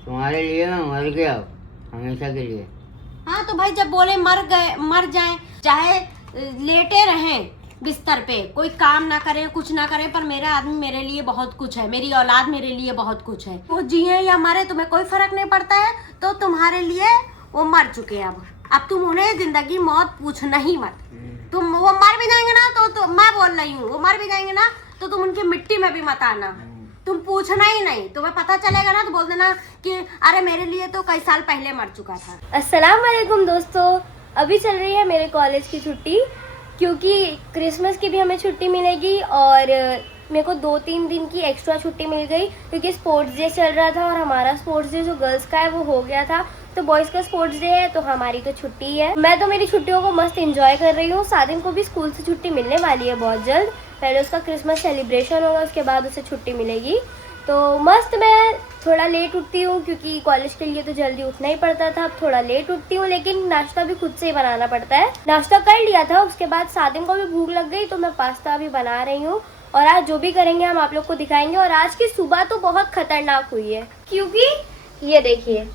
तुम्हारे लिए मैं मर गया हमेशा के लिए। हाँ तो भाई जब बोले मर जाएं, चाहे लेटे रहें बिस्तर पे, कोई काम ना करें कुछ ना करें, पर मेरा आदमी मेरे लिए बहुत कुछ है, मेरी औलाद मेरे लिए बहुत कुछ है। वो जिए या मरे तुम्हें कोई फर्क नहीं पड़ता है, तो तुम्हारे लिए वो मर चुके हैं। अब तुम उन्हें जिंदगी मौत पूछना ही मत। तुम वो मर भी जाएंगे ना तो मैं बोल रही हूँ, वो मर भी जाएंगे ना तो तुम उनकी मिट्टी में भी मत आना। तुम पूछना ही नहीं, तुम्हें पता चलेगा ना तो बोल देना कि अरे मेरे लिए तो कई साल पहले मर चुका था। अस्सलाम वालेकुम दोस्तों, अभी चल रही है मेरे कॉलेज की छुट्टी, क्योंकि क्रिसमस की भी हमें छुट्टी मिलेगी और मेरे को 2-3 दिन की एक्स्ट्रा छुट्टी मिल गई, क्योंकि स्पोर्ट्स डे चल रहा था और हमारा स्पोर्ट्स डे जो गर्ल्स का है वो हो गया था, तो बॉयज़ का स्पोर्ट्स डे है तो हमारी तो छुट्टी है। मैं तो मेरी छुट्टियों को मस्त एंजॉय कर रही हूँ। सादिम को भी स्कूल से छुट्टी मिलने वाली है बहुत जल्द, पहले उसका क्रिसमस सेलिब्रेशन होगा उसके बाद उसे छुट्टी मिलेगी। तो मस्त मैं थोड़ा लेट उठती हूँ क्योंकि कॉलेज के लिए तो जल्दी उठना ही पड़ता था, अब थोड़ा लेट उठती हूँ, लेकिन नाश्ता भी खुद से ही बनाना पड़ता है। नाश्ता कर लिया था, उसके बाद सादिम को भी भूख लग गई तो मैं पास्ता भी बना रही हूँ और आज जो भी करेंगे हम आप लोग को दिखाएंगे। और आज की सुबह तो बहुत खतरनाक हुई है, क्योंकि ये देखिए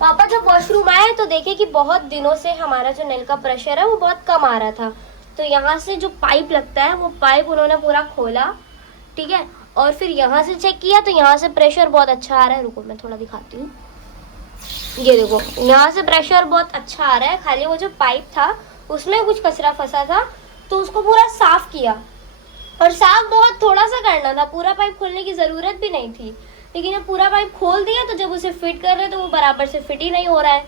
पापा जब वॉशरूम आए तो देखे कि बहुत दिनों से हमारा जो नल का प्रेशर है वो बहुत कम आ रहा था, तो यहाँ से जो पाइप लगता है वो पाइप उन्होंने पूरा खोला, ठीक है, और फिर यहाँ से चेक किया तो यहाँ से प्रेशर बहुत अच्छा आ रहा है। रुको मैं थोड़ा दिखाती हूँ, ये देखो यहाँ से प्रेशर बहुत अच्छा आ रहा है। खाली वो जो पाइप था उसमें कुछ कचरा फंसा था तो उसको पूरा साफ किया, और साफ बहुत थोड़ा सा करना था, पूरा पाइप खोलने की ज़रूरत भी नहीं थी, लेकिन जब पूरा पाइप खोल दिया तो जब उसे फिट कर रहे तो वो बराबर से फिट ही नहीं हो रहा है।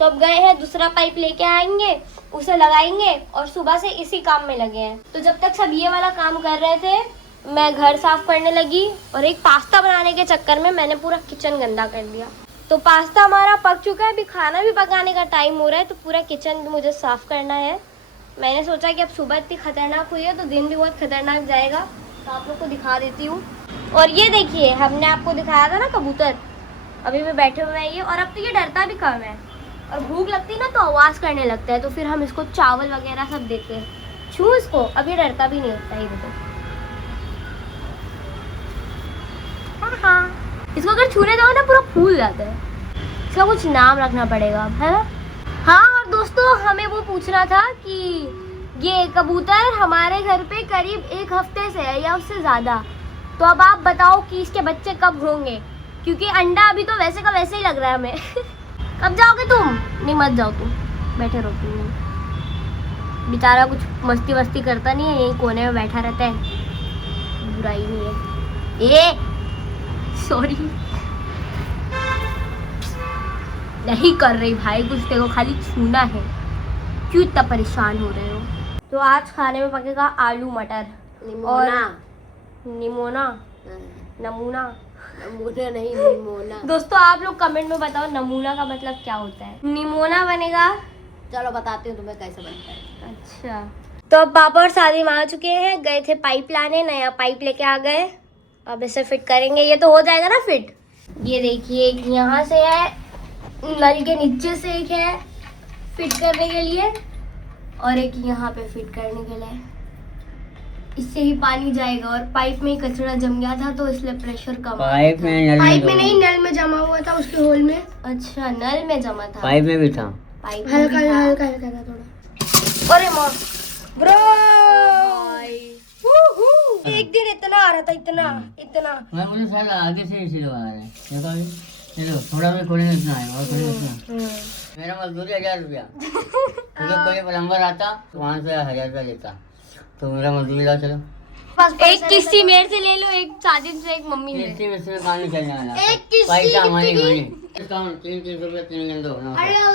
तो अब गए हैं दूसरा पाइप लेके आएंगे, उसे लगाएंगे और सुबह से इसी काम में लगे हैं। तो जब तक सब ये वाला काम कर रहे थे मैं घर साफ करने लगी, और एक पास्ता बनाने के चक्कर में मैंने पूरा किचन गंदा कर दिया। तो पास्ता हमारा पक चुका है, अभी खाना भी पकाने का टाइम हो रहा है, तो पूरा किचन मुझे साफ करना है। मैंने सोचा कि अब सुबह इतनी खतरनाक हुई है तो दिन भी बहुत खतरनाक जाएगा, तो आप लोग को दिखा देती हूँ। और ये देखिए हमने आपको दिखाया था ना कबूतर, अभी भी बैठे हुए हैं ये, और अब तो ये डरता भी कम है, और भूख लगती ना तो आवाज़ करने लगता है, तो फिर हम इसको चावल वगैरह सब देते हैं। छू इसको, अब ये डरता भी नहीं होता है, देखो। हाँ, इसको अगर छूने जाओ ना पूरा फूल जाता है, इसका कुछ नाम रखना पड़ेगा अब, है ना। हाँ, और दोस्तों हमें वो पूछना था कि ये कबूतर हमारे घर पे करीब 1 हफ्ते से है या उससे ज़्यादा, तो अब आप बताओ कि इसके बच्चे कब होंगे, क्योंकि अंडा अभी तो वैसे का वैसे ही लग रहा है हमें। कब जाओगे तुम? नहीं मत जाओ, तुम बैठे रहो, तुम बेचारा कुछ मस्ती वस्ती करता नहीं है, यही कोने में बैठा रहता है, बुराई नहीं है। ए सॉरी, नहीं कर रही भाई कुछ, देखो खाली छूना है, क्यों इतना परेशान हो रहे हो। तो आज खाने में पकेगा आलू मटर और निमोना, नमूना नहीं निमोना। दोस्तों आप लोग कमेंट में बताओ नमूना का मतलब क्या होता है। निमोना बनेगा, चलो बताती हूँ तुम्हें कैसे बनता है। अच्छा, तो अब पापा और सादिम आ चुके हैं, गए थे पाइप लाने, नया पाइप लेके आ गए, अब इसे फिट करेंगे, ये तो हो जाएगा ना फिट। ये देखिए एक यहाँ से है, नल के नीचे से एक है फिट करने के लिए, और एक यहाँ पे फिट करने के लिए, इससे ही पानी जाएगा, और पाइप में ही कचरा जम गया था तो इसलिए प्रेशर कम। पाइप में नहीं, नल में जमा हुआ था उसके होल में। अच्छा, नल में जमा था, पाइप में भी था, पाइप हल्का था थोड़ा। अरे माँ ब्रो, एक दिन इतना आ रहा था, इतना मैं मुझे साला आगे से इसी लगा रहा है, देखो अभी चलो थोड़ा भी खोलने इतना है और खोलने इतना। मेरा मजदूरी 1000 रुपया, क्योंकि कोई प्लम्बर आता तो वहाँ से 1000 रुपया लेता, तो मेरा मजदूरी ला चलो। एक किस्ती मेरे से ले लो, एक सादिम से, एक मम्मी से। किस्ती में काम नहीं चलने वाला, एक किस्ती पैसा हमारी होनी। डिस्काउंट 300 रुपया 3 दिन दो, ले लो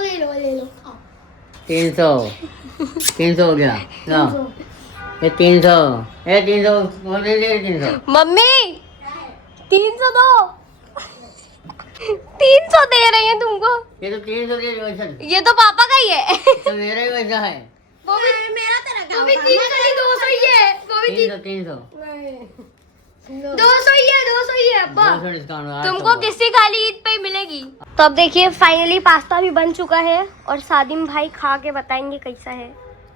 300 हो गया, लो ये 300, ये 300 बोल दे 300। मम्मी 300 दो, 300 दे रही है तुमको, ये तो 300 दे वैसा, ये तो पापा का ही है। तो मेरा ही वैसा है, वो भी मेरा तेरा, वो भी 300 नहीं 200 ही है, वो भी 300 200 ही है, 200 ही है अब्बा, 200 डिस्काउंट तुमको किसी खाली ईद पे ही मिलेगी। तो अब देखिए फाइनली पास्ता भी बन चुका है, और सादिम भाई खा के बताएंगे कैसा है।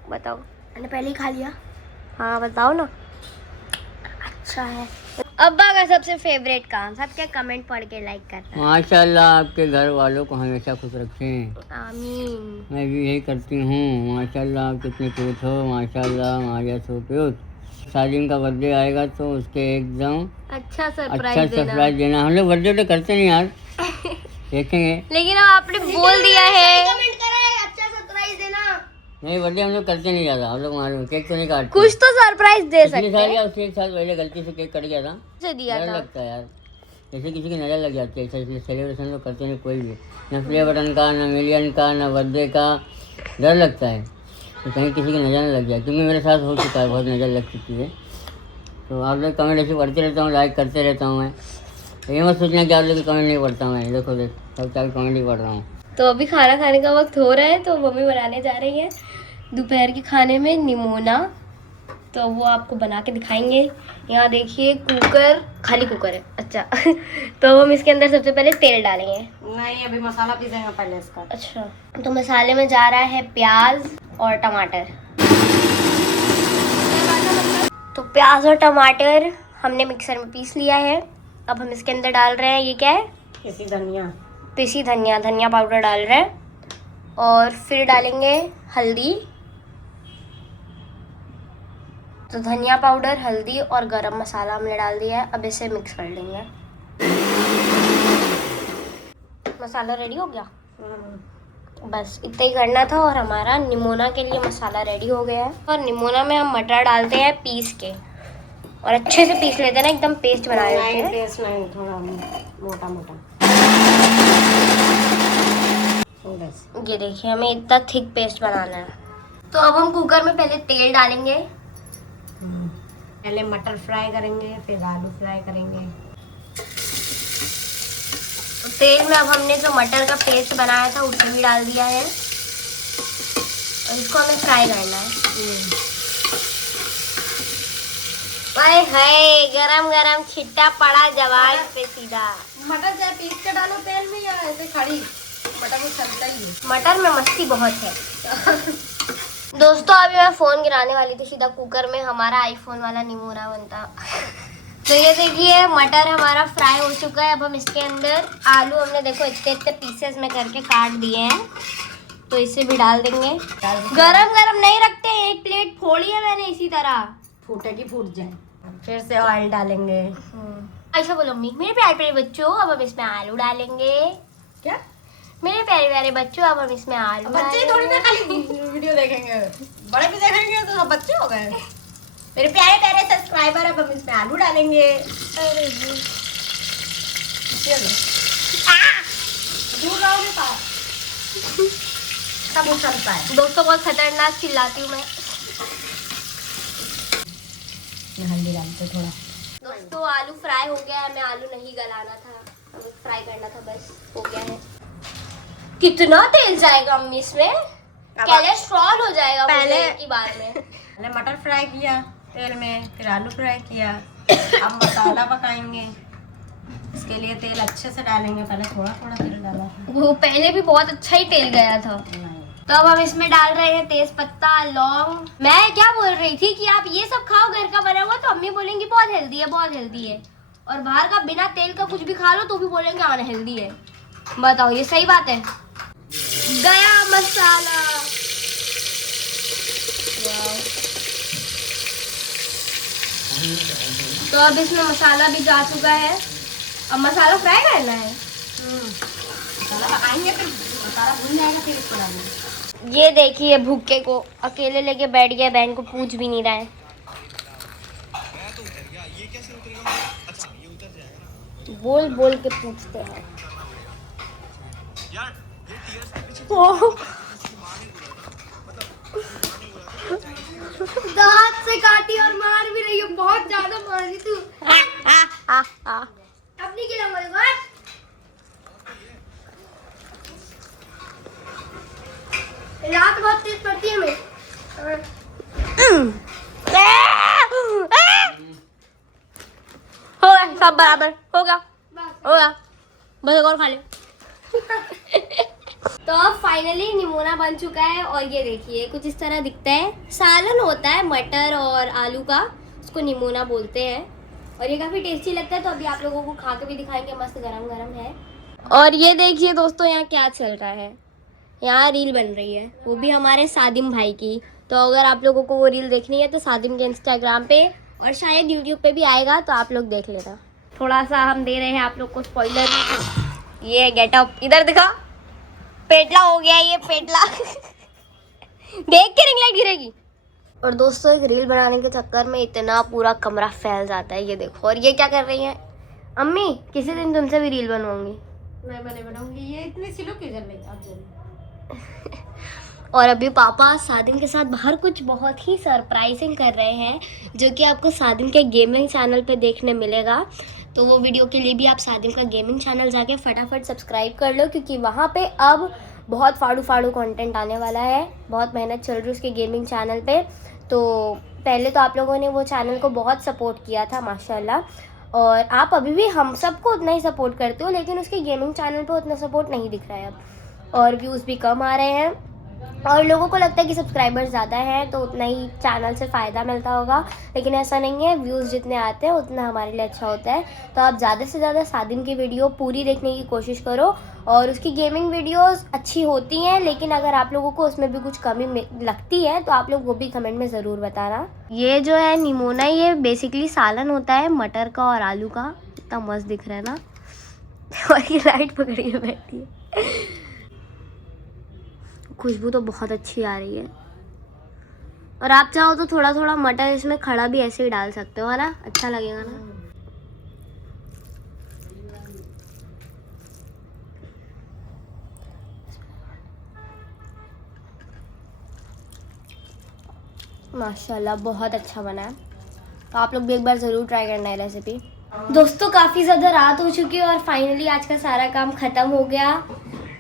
बताओ, मैंने पहले ही खा लिया। हाँ बताओ ना। अच्छा है। अब्बा का सबसे फेवरेट काम, सबके कमेंट पढ़ के लाइक करना। माशाल्लाह आपके घर वालों को हमेशा खुश रखें। आमीन। मैं भी यही करती हूँ। माशाल्लाह आप कितने क्यूट हो, माशाल्लाह मारिया सो क्यूट। सालिम का बर्थडे आएगा तो उसके एकदम अच्छा अच्छा सरप्राइज देना। हम लोग बर्थडे तो करते नहीं यार, देखेंगे। लेकिन अब आपने बोल दिया है, कमेंट करें अच्छा सरप्राइज देना। नहीं, बर्थडे हम लोग करते नहीं ज़्यादा। हम लोग मालूम केक तो नहीं काटते। कुछ तो सरप्राइज दे पिछले सकते साल हैं। या उससे एक साल पहले गलती से केक कट गया था, से दिया डर था। लगता है यार, जैसे किसी की नज़र लग जाती है। इसलिए सेलिब्रेशन तो करते नहीं कोई भी, न प्ले बटन का, न मिलियन का, न बर्थडे का। डर लगता है कि कहीं किसी की नज़र न लग जाए, क्योंकि मेरे साथ हो चुका है, बहुत नज़र लग चुकी है। तो आप लोग कमेंट ऐसे पढ़ते रहता हूँ, लाइक करते रहता हूँ मैं। तो ये मत सोचना कि आप लोग कमेंट नहीं पढ़ता हूँ मैं। देखो सब चाहे कमेंट ही पढ़ रहा हूँ। तो अभी खाना खाने का वक्त हो रहा है, तो मम्मी बनाने जा रही है दोपहर के खाने में निमोना। तो वो आपको बना के दिखाएंगे। यहाँ देखिए कुकर, खाली कुकर है। अच्छा तो हम इसके अंदर सबसे पहले तेल डालेंगे। नहीं, अभी मसाला पीसेंगे पहले इसका। अच्छा, तो मसाले में जा रहा है प्याज और टमाटर। तो प्याज और टमाटर हमने मिक्सर में पीस लिया है। अब हम इसके अंदर डाल रहे हैं, ये क्या है? पिसी धनिया, धनिया पाउडर डाल रहे हैं। और फिर डालेंगे हल्दी। तो धनिया पाउडर, हल्दी और गरम मसाला हमने डाल दिया है। अब इसे मिक्स कर लेंगे। मसाला रेडी हो गया, बस इतना ही करना था और हमारा निमोना के लिए मसाला रेडी हो गया है। और निमोना में हम मटर डालते हैं पीस के, और अच्छे से पीस लेते हैं ना, एकदम पेस्ट बना लेते हैं। पेस्ट नहीं, थोड़ा मोटा मोटा। ये देखिए, हमें इतना थिक पेस्ट बनाना है। तो अब हम कुकर में पहले तेल डालेंगे। पहले मटर फ्राई करेंगे, फिर आलू फ्राई करेंगे। तो तेल में अब हमने जो मटर का पेस्ट बनाया था उसे भी डाल दिया है, और इसको हमें फ्राई करना है। हाय हाय, गरम गरम छिट्टा पड़ा जवान पे सीधा। मटर चाहे पीस के डालो तेल में या ऐसे खड़ी, मटर में चलता ही है। मटर में मस्ती बहुत है। दोस्तों अभी मैं फोन गिराने वाली थी, सीधा कुकर में हमारा आईफोन वाला निमोना बनता। तो ये देखिए मटर हमारा फ्राई हो चुका है। अब हम इसके अंदर आलू, हमने देखो इतने इतने पीसेस में करके काट दिए हैं, तो इसे भी डाल देंगे। गरम गरम नहीं रखते, एक प्लेट फोड़ी है मैंने इसी तरह, फूटे की फूट जाए। फिर से ऑयल डालेंगे। ऐसा बोलो मम्मी। मेरे प्यारे प्यारे बच्चों, अब हम इसमें आलू डालेंगे। क्या? मेरे प्यारे प्यारे बच्चों, अब हम इसमें आलू बच्चे थोड़ी ना खाली वीडियो देखेंगे, बड़े भी देखेंगे तो सब बच्चे हो गए। मेरे प्यारे प्यारे सब्सक्राइबर, अब हम इसमें आलू डालेंगे। अरे जी, दूर रहोगे पास, सब उछलता है। दोस्तों बहुत खतरनाक चिल्लाती हूँ मैं। हल्दी डालते थोड़ा। दोस्तों आलू फ्राई हो गया है, हमें आलू नहीं गलाना था, हमें फ्राई करना था, बस हो गया है। कितना तेल जाएगा अम्मी इसमें? कोलेस्ट्रॉल हो जाएगा पहले मुझे एक ही बार में। पहले मटर फ्राई किया तेल में, फिर आलू फ्राई किया, अब मसाला पकाएंगे। इसके लिए तेल अच्छे से डालेंगे, पहले थोड़ा थोड़ा तेल डाला था। वो पहले भी बहुत अच्छा ही तेल गया था। तो अब हम इसमें डाल रहे हैं तेज पत्ता, लौंग। मैं क्या बोल रही थी कि आप ये सब खाओ घर का बना हुआ, तो अम्मी बोलेंगी बहुत हेल्दी है, बहुत हेल्दी है। और बाहर का बिना तेल का कुछ भी खा लो तो भी बोलेंगे अनहेल्दी है। बताओ ये सही बात है? गया मसाला। तो अब इसमें मसाला भी जा चुका है, अब मसाला फ्राई करना है। मसाला पकाएंगे, फिर मसाला भून जाएगा, फिर इसको डालेंगे। ये देखिए भूखे को अकेले लेके बैठ गया, बहन को पूछ भी नहीं रहा है। बोल बोल के पूछते हैं। दांत से काटी और मार भी रही हो, बहुत ज्यादा मारी तू। अपनी क्या बोल, रात बहुत तेज पड़ती है हमें। हो गया सब बराबर, होगा बस एक और खा ले। तो अब फाइनली निमोना बन चुका है, और ये देखिए कुछ इस तरह दिखता है। सालन होता है मटर और आलू का, उसको निमोना बोलते हैं। और ये काफ़ी टेस्टी लगता है, तो अभी आप लोगों को खा के भी दिखाएंगे, मस्त गरम गरम है। और ये देखिए दोस्तों यहाँ क्या चल रहा है, यहाँ रील बन रही है, वो भी हमारे सादिम भाई की। तो अगर आप लोगों को वो रील देखनी है तो सादिम के इंस्टाग्राम पे और शायद यूट्यूब पे भी आएगा, तो आप लोग देख लेना। थोड़ा सा हम दे रहे हैं आप लोग को स्पॉइलर। ये गेटअप इधर दिखा, पेटला हो गया ये पेटला देख के रिंग लाइट गिरेगी। और दोस्तों एक रील बनाने के चक्कर में इतना पूरा कमरा फैल जाता है, ये देखो। और ये क्या कर रही है अम्मी, किसी दिन तुमसे भी रील बनवाऊंगी। मैं बनाऊंगी, ये इतने स्लो क्यों कर रही है आप जल्दी। और अभी पापा सादिम के साथ बाहर कुछ बहुत ही सरप्राइजिंग कर रहे हैं, जो कि आपको सादिम के गेमिंग चैनल पे देखने मिलेगा। तो वो वीडियो के लिए भी आप सादिम का गेमिंग चैनल जाके फटाफट सब्सक्राइब कर लो, क्योंकि वहाँ पे अब बहुत फाड़ू कंटेंट आने वाला है। बहुत मेहनत चल रही है उसके गेमिंग चैनल पे। तो पहले तो आप लोगों ने वो चैनल को बहुत सपोर्ट किया था माशाल्लाह, और आप अभी भी हम सबको उतना ही सपोर्ट करते हो, लेकिन उसके गेमिंग चैनल पे उतना सपोर्ट नहीं दिख रहा है अब, और व्यूज़ भी कम आ रहे हैं। और लोगों को लगता है कि सब्सक्राइबर्स ज़्यादा हैं तो उतना ही चैनल से फ़ायदा मिलता होगा, लेकिन ऐसा नहीं है। व्यूज़ जितने आते हैं उतना हमारे लिए अच्छा होता है। तो आप ज़्यादा से ज़्यादा सादिम की वीडियो पूरी देखने की कोशिश करो, और उसकी गेमिंग वीडियोस अच्छी होती हैं, लेकिन अगर आप लोगों को उसमें भी कुछ कमी लगती है तो आप लोग वो भी कमेंट में ज़रूर बताना। ये जो है निमोना, ये बेसिकली सालन होता है मटर का और आलू का। इतना मस्त दिख रहा है ना और ये लाइट पकड़ी हुई बैठी है। खुशबू तो बहुत अच्छी आ रही है। और आप चाहो तो थोड़ा थोड़ा मटर इसमें खड़ा भी ऐसे ही डाल सकते हो, है ना, अच्छा लगेगा ना। माशाल्लाह बहुत अच्छा बना है, तो आप लोग भी एक बार ज़रूर ट्राई करना है रेसिपी। दोस्तों काफ़ी ज़्यादा रात हो चुकी है और फाइनली आज का सारा काम ख़त्म हो गया।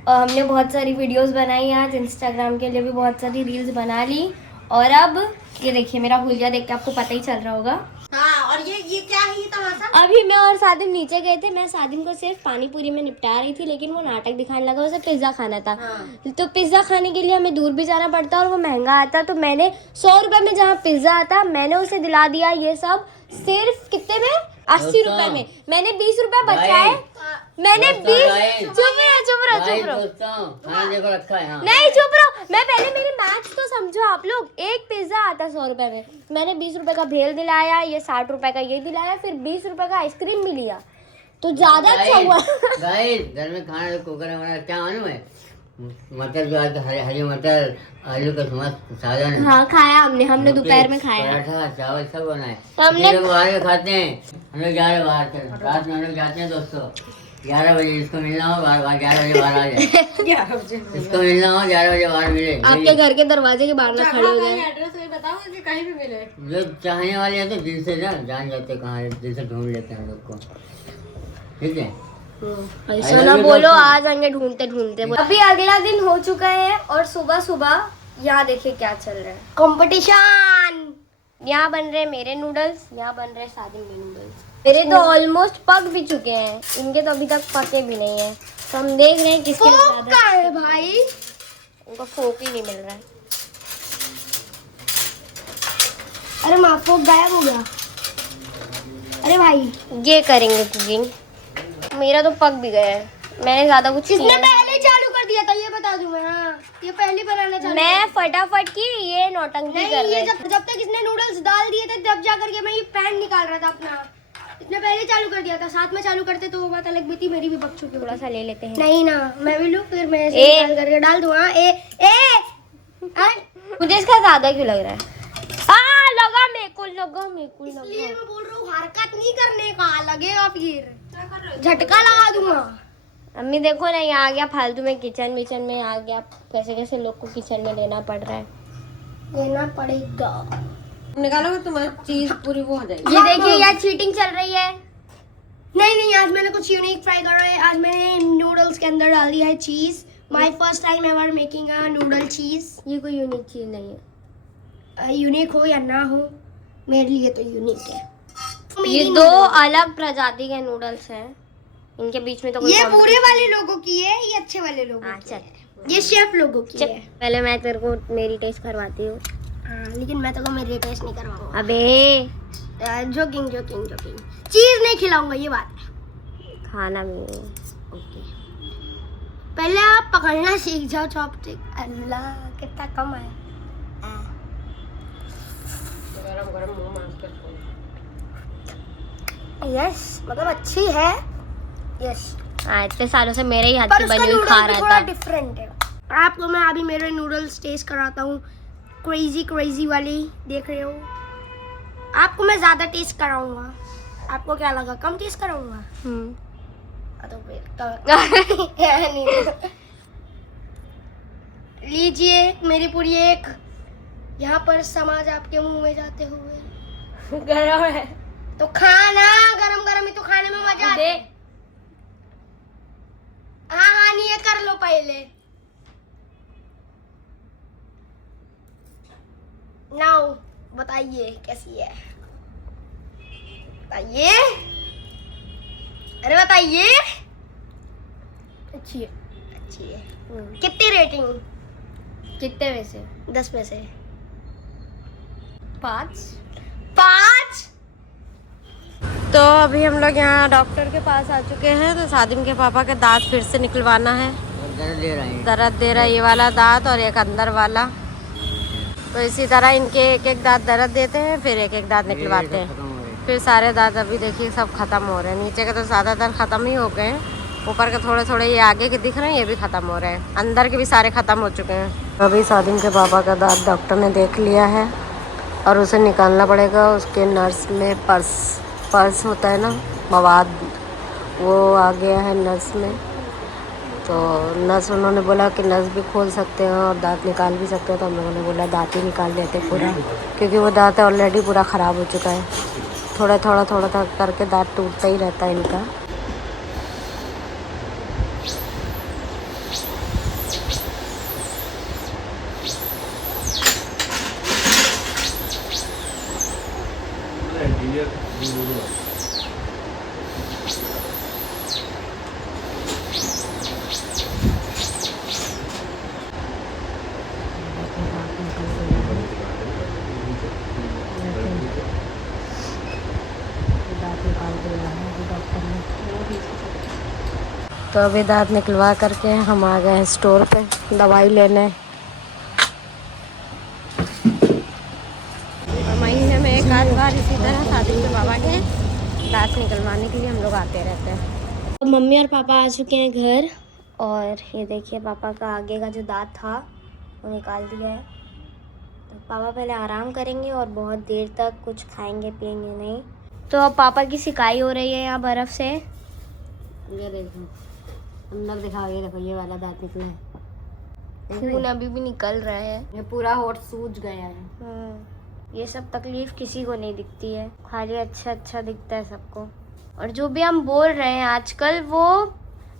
और हमने बहुत सारी वीडियोस बनाई आज, इंस्टाग्राम के लिए भी बहुत सारी रील्स बना ली। और अब ये देखिए मेरा हुलिया देख के आपको पता ही चल रहा होगा। हाँ, और ये क्या है ये तमाशा? अभी मैं और सादिम नीचे गए थे, मैं सादिम को सिर्फ पानी पूरी में निपटा रही थी, लेकिन वो नाटक दिखाने लगा, उसे पिज़्ज़ा खाना था। हाँ। तो पिज़्ज़ा खाने के लिए हमें दूर भी जाना पड़ता और वो महंगा आता, तो मैंने 100 रुपये में जहाँ पिज़्ज़ा आता मैंने उसे दिला दिया ये सब सिर्फ कितने में, 80 रुपये में। मैंने 20 रुपये बचाए, मैंने 20। चुप रहो देखो रखा है। हाँ। नहीं चुप रहो, मैं पहले मेरी मैथ्स तो समझो आप लोग। एक पिज्जा आता 100 रुपए में, मैंने 20 रुपए का भेल दिलाया, ये 60 रुपए का ये दिलाया, फिर 20 रुपए का आइसक्रीम भी लिया, तो ज्यादा अच्छा हुआ। गाइस घर में खाना कुकर में बना क्या मालूम है, मटर जो आता है, हरी मटर आलू का मस्त सालन। हाँ खाया हमने दोपहर में खाया, पराठा चावल सब बनाए। हमने लोग बाहर में खाते हैं, हम लोग जा रहे बाहर से, रात में हम लोग जाते हैं दोस्तों 11 बजे। इसको मिलना हो 11 बजे बाहर आ जाए। इसको मिलना हो 11 बजे बाहर मिले। आपके घर के दरवाजे के बाहर ना खड़े हो जाए। एड्रेस वही बताओ कि कहीं भी मिले। जो चाहने वाले हैं तो दिल से जान जाते कहाँ है, दिल से ढूंढ लेते हैं हम लोग को, ठीक है। ऐसा ना बोलो, आ जाएंगे ढूंढते ढूंढते। अभी अगला दिन हो चुका है और सुबह सुबह यहाँ देखिए क्या चल रहा है, कंपटीशन। यहाँ बन रहे मेरे नूडल्स, यहाँ बन रहे सादिम के नूडल्स। मेरे तो ऑलमोस्ट पक भी चुके हैं, इनके तो अभी तक पके भी नहीं है। तो हम देख रहे हैं किसके ज्यादा है भाई, उनको फोक ही नहीं मिल रहा है। अरे माँ फोक गायब हो गया। अरे भाई ये करेंगे कुकिंग, मेरा तो पक भी गया है, मैंने ज्यादा कुछ किसने पहले चालू कर दिया था ये बता दूं मैं। हाँ ये पहले बनाना चालू, मैं फटाफट की, ये नौटंकी कर रहे। जब तक इसने नूडल्स डाल दिए थे तब जा करके मैं ये पैन निकाल रहा था अपना, इसने पहले चालू कर दिया था। साथ में चालू करते तो वो बात अलग भी थी, मेरी भी पक चुकी। थोड़ा सा ले लेते हैं। नहीं ना मैं भी लूं, फिर मैं ऐसे निकाल करके डाल दूं। मुझे इसका ज्यादा क्यों लग रहा है? लगा मेरे को इसलिए मैं बोल रहा हूँ हरकत नहीं करने का, लगेगा फिर झटका लगा दूंगा। अम्मी देखो ना ये आ गया फालतू में, किचन विचन में आ गया। कैसे कैसे लोग को किचन में लेना पड़ रहा है, लेना पड़ेगा। निकालोगे तुम्हारी चीज पूरी वो हो जाएगी। ये देखिए यार चीटिंग चल रही है। नहीं आज मैंने कुछ यूनिक ट्राई करा है। आज मैंने नूडल्स के अंदर डाल दिया है चीज। My first time ever making a noodle चीज। ये कोई यूनिक चीज नहीं है, यूनिक हो या ना हो मेरे लिए तो यूनिक है। ये दो अलग प्रजाति के नूडल्स हैं, इनके बीच में तो कोई ये बुरे वाले लोगों की है, ये अच्छे वाले लोगों की है। ये शेफ लोगों की है। पहले मैं तेरे को मेरी टेस्ट करवाती हूँ। लेकिन मैं तो मेरी टेस्ट नहीं करवाऊंगा। अबे जोकिंग चीज नहीं खिलाऊंगा, ये बात है। खाना भी ओके। पहले आप पकड़ना सीख जाओ चॉपस्टिक। अल्लाह कितना कम है। गरम गरम मुंह मांस कर यस, मतलब अच्छी है। यस, इतने सालों से मेरे ही हाथ पर की उसका बनी हुई नूडल खा भी रहा थोड़ा था। डिफरेंट है। आपको मैं अभी मेरे नूडल्स टेस्ट कराता हूँ, क्रेजी वाली। देख रहे हो, आपको मैं ज्यादा टेस्ट कराऊंगा। आपको क्या लगा कम टेस्ट कराऊंगा? तो फिर लीजिए मेरी पूरी एक यहाँ पर समाज आपके मुंह में जाते हुए। गरम है तो खाना गरम गरम ही तो खाने में मजा आता है। हाँ नहीं, ये कर लो पहले। नाउ बताइए कैसी है, बताइए, अरे बताइए। अच्छी है, अच्छी है। कितनी रेटिंग? कितने में से? 10 में से 5। 5। तो अभी हम लोग यहाँ डॉक्टर के पास आ चुके हैं। तो सादिम के पापा के दांत फिर से निकलवाना है। दर्द दे रहे हैं। दर्द दे रहा है ये वाला दांत और एक अंदर वाला। तो इसी तरह इनके एक एक दांत दर्द देते हैं, फिर एक एक दांत निकलवाते हैं, खत्म हो रहे हैं। फिर सारे दांत अभी देखिए सब खत्म हो रहे हैं। नीचे के तो ज़्यादातर ख़त्म ही हो गए हैं, ऊपर के थोड़े थोड़े ये आगे के दिख रहे हैं, ये भी ख़त्म हो रहे हैं। अंदर के भी सारे ख़त्म हो चुके हैं। अभी सादिम के पापा का दांत डॉक्टर ने देख लिया है और उसे निकालना पड़ेगा। उसके नर्स में पर्स होता है ना, मवाद, वो आ गया है नर्स में। तो नस उन्होंने बोला कि नस भी खोल सकते हैं और दांत निकाल भी सकते हैं। तो हम लोगों ने बोला दांत ही निकाल देते पूरा, क्योंकि वो दांत ऑलरेडी पूरा ख़राब हो चुका है। थोड़ा करके दांत टूटता ही रहता है इनका। तो अभी दांत निकलवा करके हम आ गए हैं स्टोर पे दवाई लेने। महीने में एक आध बार इसी तरह सादिम के बाबा के दांत निकलवाने के लिए हम लोग आते रहते हैं। तो मम्मी और पापा आ चुके हैं घर और ये देखिए पापा का आगे का जो दांत था वो निकाल दिया है। तो पापा पहले आराम करेंगे और बहुत देर तक कुछ खाएंगे पिएंगे नहीं। तो अब पापा की सिकाई हो रही है यहाँ बर्फ़ से। ये देखो अंदर दिखाओ, ये देखो ये वाला दांत निकला है, खून अभी भी निकल रहा है। ये पूरा होठ सूज गया है। ये सब तकलीफ किसी को नहीं दिखती है, खाली अच्छा दिखता है सबको। और जो भी हम बोल रहे हैं आजकल, वो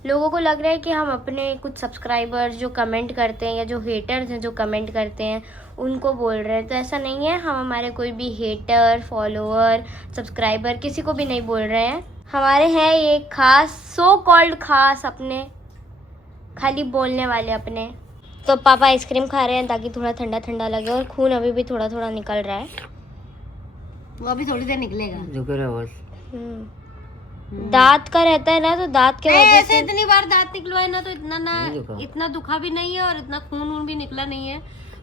लोगों को लग रहा है कि हम अपने कुछ सब्सक्राइबर्स जो कमेंट करते हैं या जो हेटर्स हैं जो कमेंट करते हैं उनको बोल रहे हैं। तो ऐसा नहीं है, हम हमारे कोई भी हेटर, फॉलोअर, सब्सक्राइबर किसी को भी नहीं बोल रहे हैं। हमारे हैं एक खास, सो कॉल्ड खास, अपने खाली बोलने वाले अपने। तो पापा आइसक्रीम खा रहे हैं ताकि थोड़ा ठंडा ठंडा लगे और खून अभी भी थोड़ा थोड़ा निकल रहा है। वो अभी थोड़ी देर निकलेगा। रुको रहो बस। दांत का रहता है ना, तो दांत के वजह ऐसे से इतनी बार दांत निकलवाए ना तो नहीं दुखा। इतना दुखा भी नहीं है और इतना खून भी निकला नहीं है।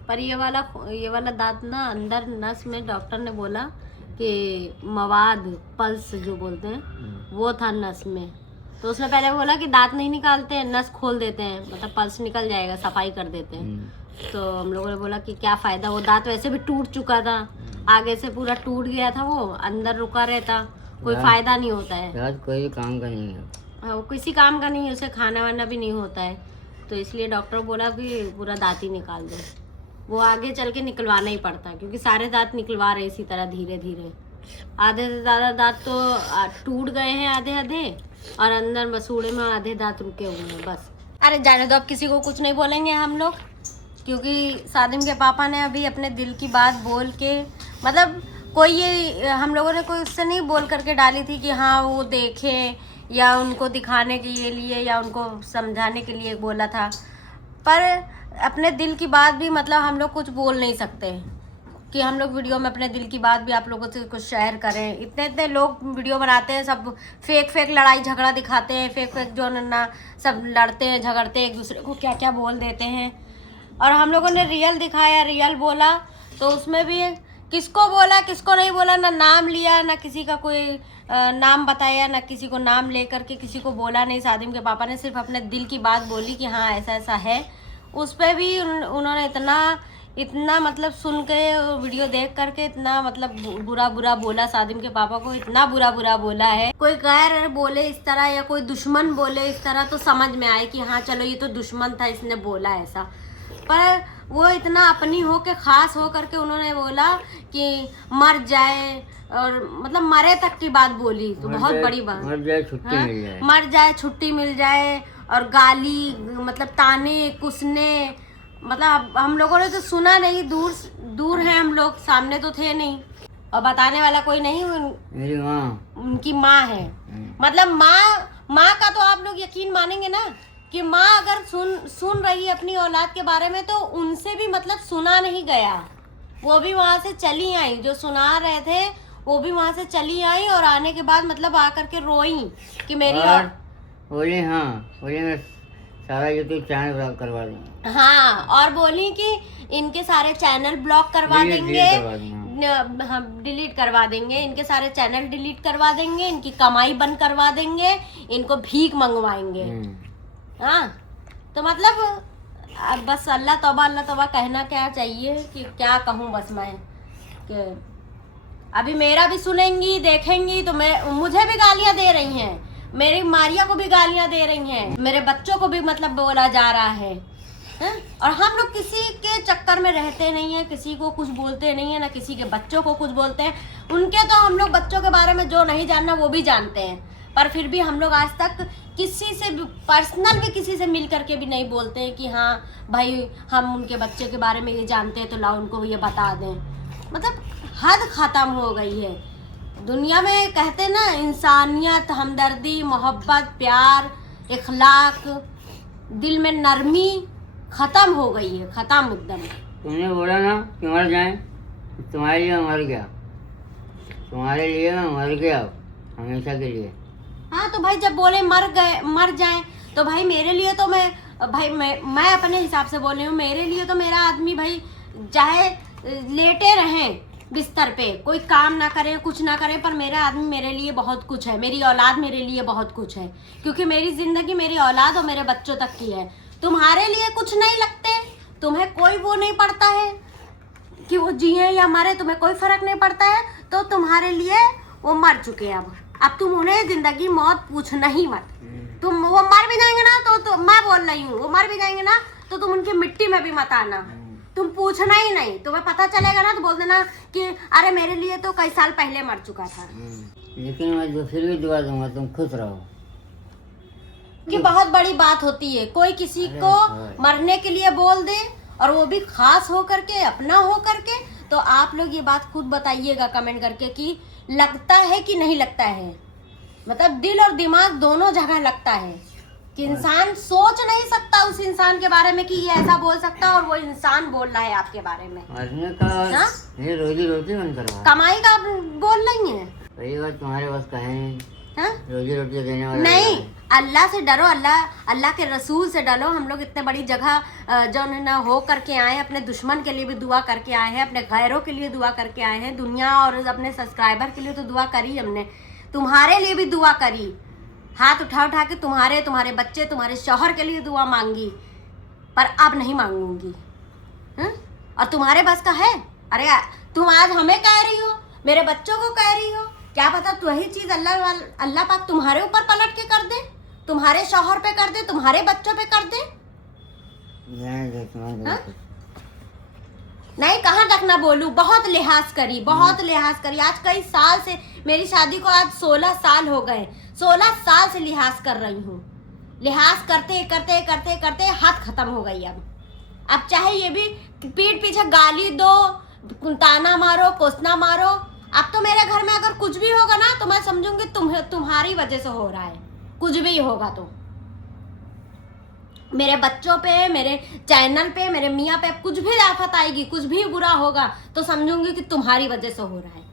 पर ये वाला दांत ना अंदर नस में डॉक्टर ने बोला कि मवाद, पल्स जो बोलते हैं वो था नस में। तो उसने पहले बोला कि दांत नहीं निकालते हैं, नस खोल देते हैं, मतलब पल्स निकल जाएगा, सफाई कर देते हैं। तो हम लोगों ने बोला कि क्या फ़ायदा, वो दांत वैसे भी टूट चुका था, आगे से पूरा टूट गया था, वो अंदर रुका रहता, कोई फ़ायदा नहीं होता है। दांत कोई काम का नहीं है। हाँ, वो किसी काम का नहीं है, उसे खाना वाना भी नहीं होता है। तो इसलिए डॉक्टर बोला कि पूरा दांत ही निकाल दो। वो आगे चल के निकलवाना ही पड़ता है क्योंकि सारे दांत निकलवा रहे इसी तरह धीरे धीरे। आधे से ज़्यादा दांत तो टूट गए हैं, आधे और अंदर मसूड़े में आधे दांत रुके हुए हैं बस। अरे जाने दो, अब किसी को कुछ नहीं बोलेंगे हम लोग, क्योंकि सादिम के पापा ने अभी अपने दिल की बात बोल के, मतलब कोई ये हम लोगों ने कोई उससे नहीं बोल करके डाली थी कि हाँ वो देखें या उनको दिखाने के लिए या उनको समझाने के लिए बोला था। पर अपने दिल की बात भी मतलब हम लोग कुछ बोल नहीं सकते, कि हम लोग वीडियो में अपने दिल की बात भी आप लोगों से कुछ शेयर करें। इतने इतने लोग वीडियो बनाते हैं, सब फेक लड़ाई झगड़ा दिखाते हैं, फेक जो ना सब लड़ते हैं झगड़ते हैं, एक दूसरे को क्या क्या बोल देते हैं। और हम लोगों ने रियल दिखाया, रियल बोला, तो उसमें भी किसको बोला किसको नहीं बोला, ना नाम लिया, ना किसी का कोई नाम बताया, ना किसी को नाम लेकर के किसी को बोला नहीं। सादिम के पापा ने सिर्फ अपने दिल की बात बोली कि हाँ ऐसा ऐसा है। उस पर भी उन्होंने इतना मतलब सुन के वीडियो देख करके इतना मतलब बुरा बोला, सादिम के पापा को इतना बुरा बोला है। कोई गैर बोले इस तरह या कोई दुश्मन बोले इस तरह तो समझ में आए कि हाँ चलो ये तो दुश्मन था, इसने बोला ऐसा। पर वो इतना अपनी हो के खास हो करके उन्होंने बोला कि मर जाए, और मतलब मरे तक की बात बोली, तो बहुत बड़ी बात। मर जाए छुट्टी मिल जाए, मर जाए छुट्टी मिल जाए, और गाली मतलब ताने कुसने, मतलब हम लोगों ने तो सुना नहीं, दूर है हम लोग, सामने तो थे नहीं, और बताने वाला कोई नहीं। मेरी माँ, उनकी माँ है, मतलब माँ का तो आप लोग यकीन मानेंगे ना कि माँ अगर सुन रही है अपनी औलाद के बारे में, तो उनसे भी मतलब सुना नहीं गया, वो भी वहाँ से चली आई, जो सुना रहे थे वो भी वहाँ से चली आई, और आने के बाद मतलब आकर के रोई कि मेरी बोली मैं सारा यूट्यूब चैनल ब्लॉक करवा दूंगी। हाँ, और बोली कि इनके सारे चैनल ब्लॉक करवा देंगे, हम डिलीट करवा देंगे, इनके सारे चैनल डिलीट करवा देंगे, इनकी कमाई बंद करवा देंगे, इनको भीख मंगवाएंगे। हाँ, तो मतलब अब बस अल्लाह तौबा कहना क्या चाहिए कि क्या कहूँ बस मैं, कि अभी मेरा भी सुनेंगी देखेंगी तो मुझे भी गालियाँ दे रही हैं, मेरी मारिया को भी गालियाँ दे रही हैं, मेरे बच्चों को भी मतलब बोला जा रहा है। और हम लोग किसी के चक्कर में रहते नहीं हैं, किसी को कुछ बोलते नहीं है, ना किसी के बच्चों को कुछ बोलते हैं। उनके तो हम लोग बच्चों के बारे में जो नहीं जानना वो भी जानते हैं, पर फिर भी हम लोग आज तक किसी से पर्सनल भी किसी से मिल करके भी नहीं बोलते हैं कि हाँ भाई हम उनके बच्चे के बारे में ये जानते हैं तो लाओ उनको ये बता दें। मतलब हद ख़त्म हो गई है दुनिया में। कहते ना इंसानियत, हमदर्दी, मोहब्बत, प्यार, इखलाक, दिल में नरमी ख़त्म हो गई है, ख़त्म एकदम। तुमने बोला ना कि मर जाए, तुम्हारे लिए मर गया, तुम्हारे लिए मैं मर गया हमेशा के लिए। हाँ, तो भाई जब बोले मर जाए तो भाई मेरे लिए तो मैं अपने हिसाब से बोल रही हूँ, मेरे लिए तो मेरा आदमी भाई चाहे लेटे रहें बिस्तर पे, कोई काम ना करे कुछ ना करे, पर मेरा आदमी मेरे लिए बहुत कुछ है, मेरी औलाद मेरे लिए बहुत कुछ है, क्योंकि मेरी ज़िंदगी मेरी औलाद और मेरे बच्चों तक की है। तुम्हारे लिए कुछ नहीं लगते, तुम्हें कोई वो नहीं पड़ता है कि वो जिए या मरे, तुम्हें कोई फर्क नहीं पड़ता है, तो तुम्हारे लिए वो मर चुके हैं। अब तुम उन्हें जिंदगी मौत पूछना ही मत। तुम वो मर भी जाएंगे ना तो मैं बोल रही हूँ, वो मर भी जाएंगे ना तो तुम उनकी मिट्टी में भी मत आना, तुम पूछना ही नहीं। तुम्हें पता चलेगा ना तो बोल देना कि अरे मेरे लिए तो कई साल पहले मर चुका था। लेकिन मैं जो फिर भी दुआ दूंगा तुम खुश रहो, कि बहुत बड़ी बात होती है कोई किसी को मरने के लिए बोल दे, और वो भी खास हो करके, अपना हो करके। तो आप लोग ये बात खुद बताइएगा कमेंट करके कि लगता है कि नहीं लगता है। मतलब दिल और दिमाग दोनों जगह लगता है कि इंसान सोच नहीं सकता उस इंसान के बारे में कि ये ऐसा बोल सकता, और वो इंसान बोल रहा है आपके बारे में। ये रोजी रोटी बंद करवा, कमाई का बोल रही है, वही बात तुम्हारे पास कहे रोजी रोटी देने वाला नहीं। अल्लाह से डरो, अल्लाह के रसूल से डरो। हम लोग इतने बड़ी जगह जो ना हो करके आए हैं, अपने दुश्मन के लिए भी दुआ करके आए हैं, अपने गैरों के लिए दुआ करके आए हैं, दुनिया और अपने सब्सक्राइबर के लिए तो दुआ करी हमने, तुम्हारे लिए भी दुआ करी, हाथ उठा के तुम्हारे बच्चे, तुम्हारे शौहर के लिए दुआ मांगी, पर अब नहीं मांगूंगी। और तुम्हारे बस का है? अरे तुम आज हमें कह रही हो, मेरे बच्चों को कह रही हो, क्या पता तो वही चीज अल्लाह पाक तुम्हारे ऊपर पलट के कर दे, तुम्हारे शौहर पे कर दे, तुम्हारे बच्चों पे कर दे। नहीं, कहाँ तक ना बोलूं, बहुत लिहाज करी, बहुत लिहाज करी। आज कई साल से, मेरी शादी को आज 16 साल हो गए, 16 साल से लिहाज कर रही हूँ। लिहाज करते करते करते करते हद खत्म हो गई। अब चाहे ये भी पीठ पीछे गाली दो, ताना मारो, कोसना मारो। अब तो मेरे घर में अगर कुछ भी होगा ना तो मैं समझूंगी तुम्हारी वजह से हो रहा है, कुछ भी होगा तो। मेरे बच्चों पे, मेरे चैनल पे, मेरे मियाँ पे कुछ भी आफत आएगी, कुछ भी बुरा होगा तो समझूंगी कि तुम्हारी वजह से हो रहा है।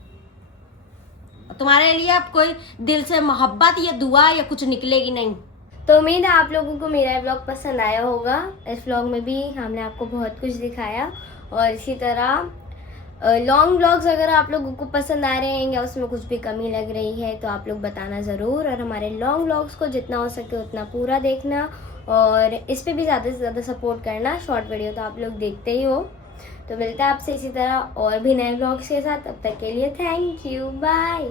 तुम्हारे लिए अब कोई दिल से मोहब्बत या दुआ या कुछ निकलेगी नहीं। तो उम्मीद है आप लोगों को मेरा व्लॉग पसंद आया होगा। इस व्लॉग में भी हमने आपको बहुत कुछ दिखाया, और इसी तरह लॉन्ग व्लॉग्स अगर आप लोगों को पसंद आ रहे हैं या उसमें कुछ भी कमी लग रही है तो आप लोग बताना ज़रूर, और हमारे लॉन्ग व्लॉग्स को जितना हो सके उतना पूरा देखना, और इस पे भी ज़्यादा से ज़्यादा सपोर्ट करना। शॉर्ट वीडियो तो आप लोग देखते ही हो। तो मिलता है आपसे इसी तरह और भी नए व्लॉग्स के साथ। तब तक के लिए थैंक यू, बाय।